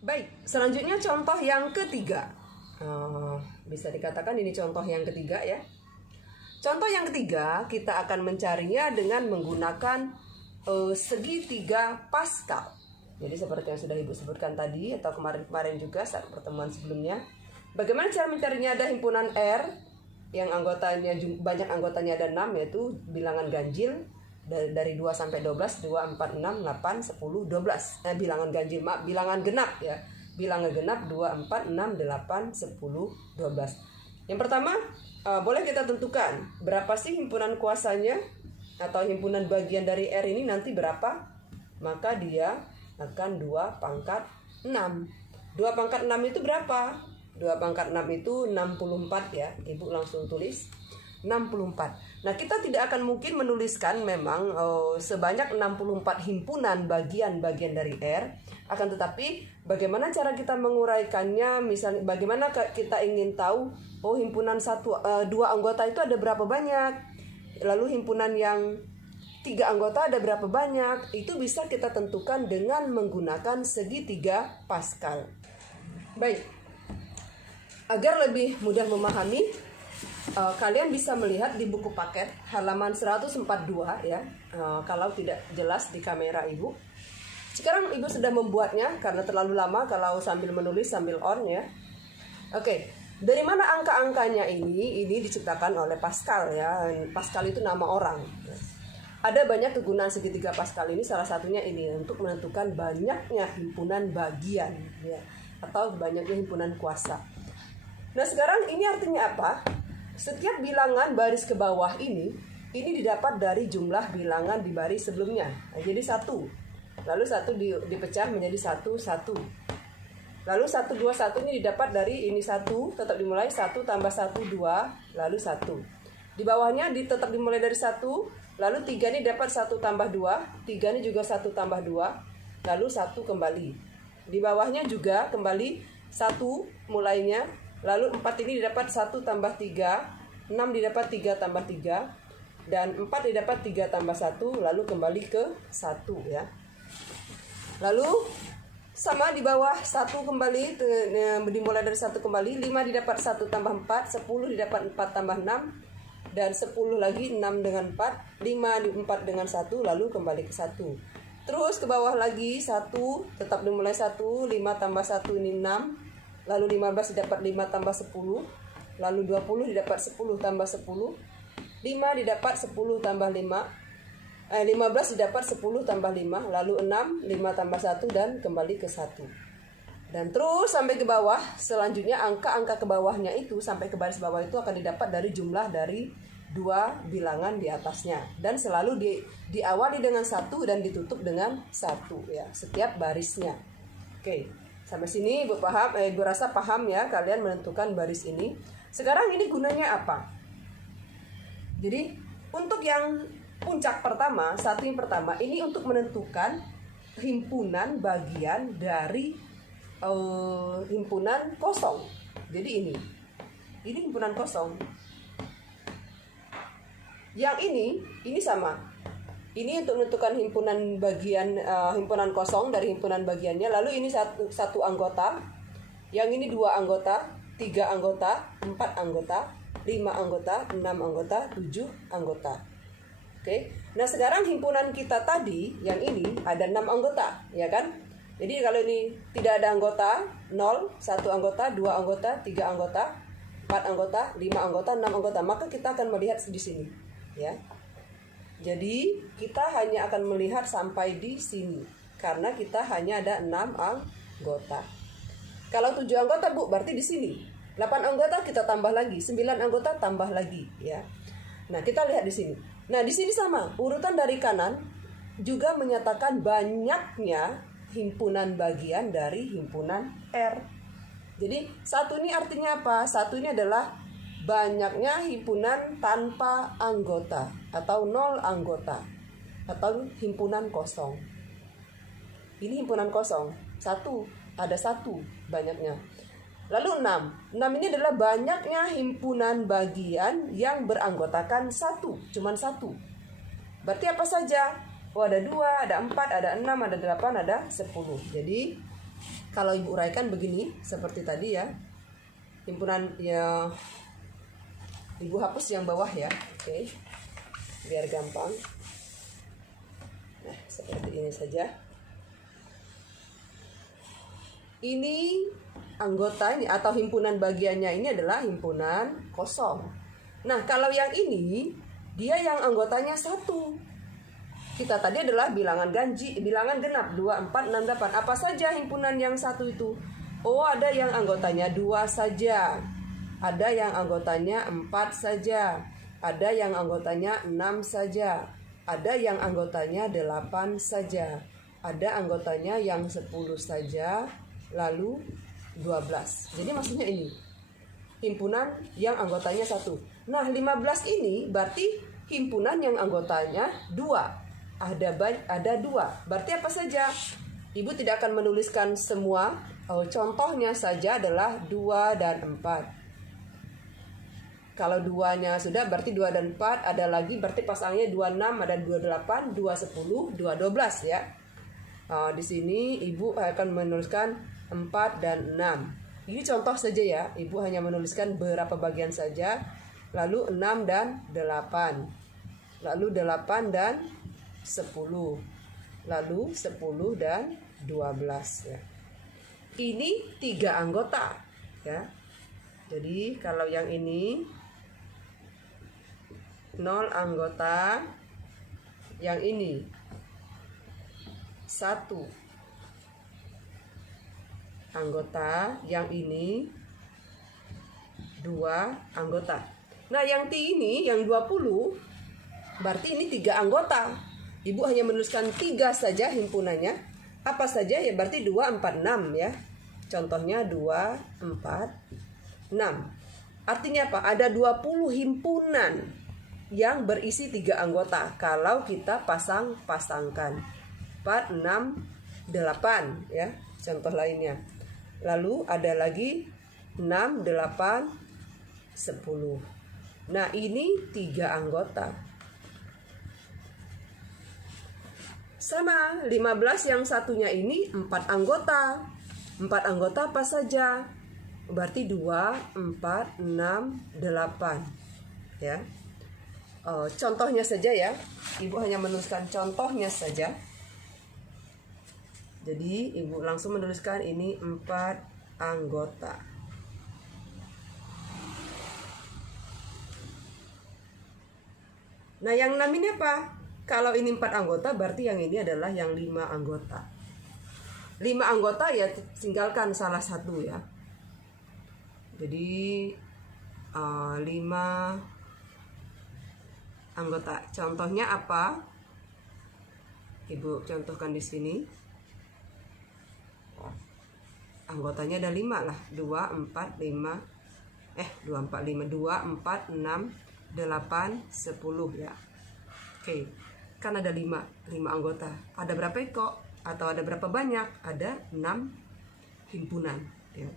Baik, selanjutnya contoh yang ketiga. Bisa dikatakan ini contoh yang ketiga ya. Contoh yang ketiga kita akan mencarinya dengan menggunakan segitiga Pascal. Jadi seperti yang sudah Ibu sebutkan tadi atau kemarin-kemarin juga saat pertemuan sebelumnya. Bagaimana cara mencarinya? Ada himpunan R yang anggotanya banyak, anggotanya ada 6, yaitu bilangan ganjil dari 2 sampai 12, 2, 4, 6, 8, 10, 12. Bilangan ganjil, maaf, bilangan genap ya. Bilangan genap 2, 4, 6, 8, 10, 12. Yang pertama, boleh kita tentukan berapa sih himpunan kuasanya atau himpunan bagian dari R ini nanti berapa? Maka dia akan 2 pangkat 6. 2 pangkat 6 itu berapa? 2 pangkat 6 itu 64 ya. Ibu langsung tulis 64. Nah, kita tidak akan mungkin menuliskan memang sebanyak 64 himpunan bagian-bagian dari R. Akan tetapi bagaimana cara kita menguraikannya? Misalnya bagaimana kita ingin tahu himpunan 2 anggota itu ada berapa banyak? Lalu himpunan yang 3 anggota ada berapa banyak? Itu bisa kita tentukan dengan menggunakan segitiga Pascal. Baik. Agar lebih mudah memahami, kalian bisa melihat di buku paket halaman 142 ya. Kalau tidak jelas di kamera Ibu. Sekarang Ibu sudah membuatnya karena terlalu lama kalau sambil menulis sambil on ya. Oke, dari mana angka-angkanya ini? Ini diciptakan oleh Pascal ya. Pascal itu nama orang. Ada banyak kegunaan segitiga Pascal ini, salah satunya ini untuk menentukan banyaknya himpunan bagian ya, atau banyaknya himpunan kuasa. Nah, sekarang ini artinya apa? Setiap bilangan baris ke bawah ini didapat dari jumlah bilangan di baris sebelumnya. Nah, jadi 1. Lalu 1 dipecah menjadi 1, 1. Lalu 1, 2, 1 ini didapat dari ini 1, tetap dimulai 1 tambah 1, 2, lalu 1. Di bawahnya tetap dimulai dari 1, lalu 3 ini dapat 1 tambah 2, 3 ini juga 1 tambah 2, lalu 1 kembali. Di bawahnya juga kembali 1 mulainya. Lalu 4 ini didapat 1 tambah 3, 6 didapat 3 tambah 3, dan 4 didapat 3 tambah 1, lalu kembali ke 1 ya. Lalu sama di bawah 1 kembali, dimulai dari 1 kembali, 5 didapat 1 tambah 4, 10 didapat 4 tambah 6, dan 10 lagi 6 dengan 4, 5 4 dengan 1, lalu kembali ke 1. Terus ke bawah lagi 1, tetap dimulai 1, 5 tambah 1 ini 6, lalu 15 didapat 5 tambah 10, lalu 20 didapat 10 tambah 10, 5 didapat 10 tambah 5, 15 didapat 10 tambah 5, lalu 6, 5 tambah 1, dan kembali ke 1. Dan terus sampai ke bawah. Selanjutnya angka-angka ke bawahnya itu, sampai ke baris bawah itu akan didapat dari jumlah dari 2 bilangan di atasnya. Dan selalu diawali dengan 1 dan ditutup dengan 1 ya, setiap barisnya. Oke. Sampai sini Ibu paham, Ibu rasa paham ya kalian menentukan baris ini. Sekarang ini gunanya apa? Jadi untuk yang puncak pertama, yang pertama ini untuk menentukan himpunan bagian dari himpunan kosong. Jadi ini himpunan kosong. Yang ini sama. Ini untuk menentukan himpunan bagian, himpunan kosong dari himpunan bagiannya. Lalu ini satu anggota, yang ini 2 anggota, 3 anggota, 4 anggota, 5 anggota, 6 anggota, 7 anggota. Oke. Nah, sekarang himpunan kita tadi yang ini ada 6 anggota, ya kan? Jadi kalau ini tidak ada anggota, 0, 1 anggota, 2 anggota, 3 anggota, 4 anggota, 5 anggota, 6 anggota, maka kita akan melihat di sini, ya. Jadi kita hanya akan melihat sampai di sini karena kita hanya ada 6 anggota. Kalau 7 anggota Bu, berarti di sini. 8 anggota kita tambah lagi, 9 anggota tambah lagi ya. Nah, kita lihat di sini. Nah, di sini sama, urutan dari kanan juga menyatakan banyaknya himpunan bagian dari himpunan R. Jadi 1 ini artinya apa? 1 ini adalah banyaknya himpunan tanpa anggota atau 0 anggota atau himpunan kosong. Ini himpunan kosong, 1, ada 1 banyaknya. Lalu 6 ini adalah banyaknya himpunan bagian yang beranggotakan 1, cuman 1. Berarti apa saja? Oh, ada 2, ada 4, ada 6, ada 8, ada 10. Jadi Kalau Ibu uraikan begini, seperti tadi ya. Himpunan ya, Ibu hapus yang bawah ya. Oke. Biar gampang. Nah, seperti ini saja. Ini anggota ini atau himpunan bagiannya ini adalah himpunan kosong. Nah, kalau yang ini dia yang anggotanya 1. Kita tadi adalah bilangan genap 2, 4, 6, 8. Apa saja himpunan yang 1 itu? Oh, ada yang anggotanya 2 saja. Ada yang anggotanya 4 saja. Ada yang anggotanya 6 saja. Ada yang anggotanya 8 saja. Ada anggotanya yang 10 saja. Lalu 12. Jadi maksudnya ini himpunan yang anggotanya 1. Nah, 15 ini berarti himpunan yang anggotanya 2. Ada 2. Berarti apa saja? Ibu tidak akan menuliskan semua. Contohnya saja adalah 2 dan 4. Kalau 2-nya sudah berarti 2 dan 4. Ada lagi berarti pasangnya 26, ada 28, 210, 212 ya. Di sini Ibu akan menuliskan 4 dan 6. Ini contoh saja ya. Ibu hanya menuliskan beberapa bagian saja. Lalu 6 dan 8. Lalu 8 dan 10. Lalu 10 dan 12 ya. Ini 3 anggota ya. Jadi kalau yang ini 0 anggota, yang ini 1 anggota, yang ini 2 anggota. Nah, yang T ini yang 20 berarti ini 3 anggota. Ibu hanya menuliskan 3 saja himpunannya. Apa saja ya, berarti 2, 4, 6 ya. Contohnya 2, 4, 6. Artinya apa? Ada 20 himpunan yang berisi 3 anggota kalau kita pasang-pasangkan. 4, 6, 8 ya. Contoh lainnya. Lalu ada lagi 6, 8, 10. Nah, ini 3 anggota. Sama 15 yang satunya ini 4 anggota. 4 anggota apa saja? Berarti 2, 4, 6, 8 ya. Contohnya saja ya. Ibu hanya menuliskan contohnya saja. Jadi Ibu langsung menuliskan ini 4 anggota. Nah, yang 6 ini apa? Kalau ini 4 anggota berarti yang ini adalah yang 5 anggota. 5 anggota ya tinggalkan salah satu ya. Jadi 5 anggota. Contohnya apa? Ibu contohkan di sini. Anggotanya ada 5 lah. 2, 4, 5. 2, 4, 5. 2, 4, 6, 8, 10 ya. Oke. Kan ada 5 anggota. Ada berapa ekor? Atau ada berapa banyak? Ada 6 himpunan ya.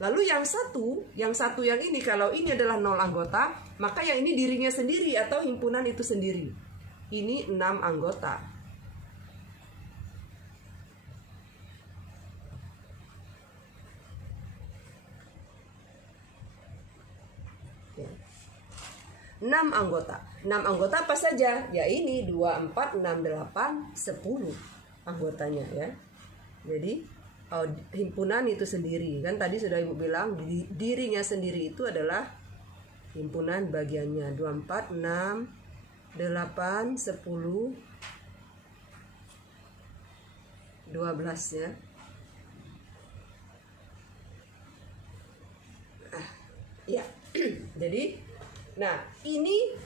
Lalu yang satu yang ini, kalau ini adalah 0 anggota, maka yang ini dirinya sendiri atau himpunan itu sendiri. Ini 6 anggota. Ya. 6 anggota. 6 anggota apa saja? Ya ini 2, 4, 6, 8, 10 anggotanya ya. Jadi himpunan itu sendiri. Kan tadi sudah Ibu bilang dirinya sendiri itu adalah himpunan bagiannya. 2, 4, 6, 8, 10, 12 ya. Ya. Jadi nah, ini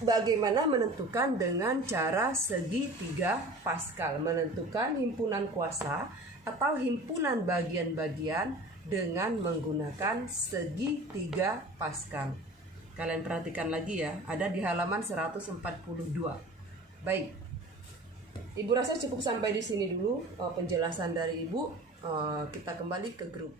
bagaimana menentukan dengan cara segitiga Pascal, menentukan himpunan kuasa atau himpunan bagian-bagian dengan menggunakan segitiga Pascal. Kalian perhatikan lagi ya, ada di halaman 142. Baik, Ibu rasa cukup sampai di sini dulu penjelasan dari Ibu. Kita kembali ke grup.